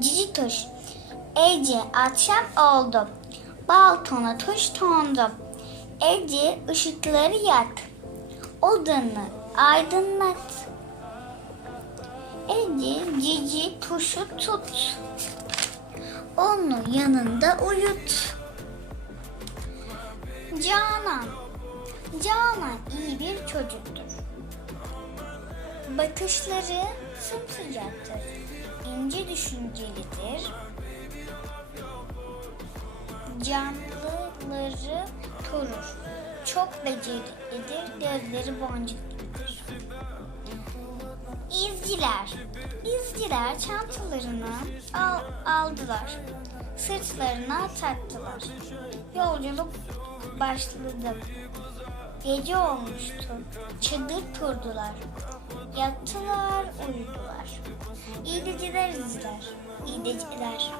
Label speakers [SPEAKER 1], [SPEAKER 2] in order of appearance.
[SPEAKER 1] Cici tuş. Ece akşam oldu. Balkona tuş tondu. Ece ışıkları yak. Odanı aydınlat. Ece cici tuşu tut. Onu yanında uyut. Canan. Canan iyi bir çocuktur. Bakışları sımsıcaktır. İnce düşüncelidir. Canlıları korur. Çok beceriklidir. Gözleri boncuk gibidir. İzciler. İzciler çantalarını al, aldılar. Sırtlarına taktılar. Yolculuk başladı. Gece olmuştu. Çadır kurdular. Yattılar, uyudular. İyi geceler izler. İyi geceler.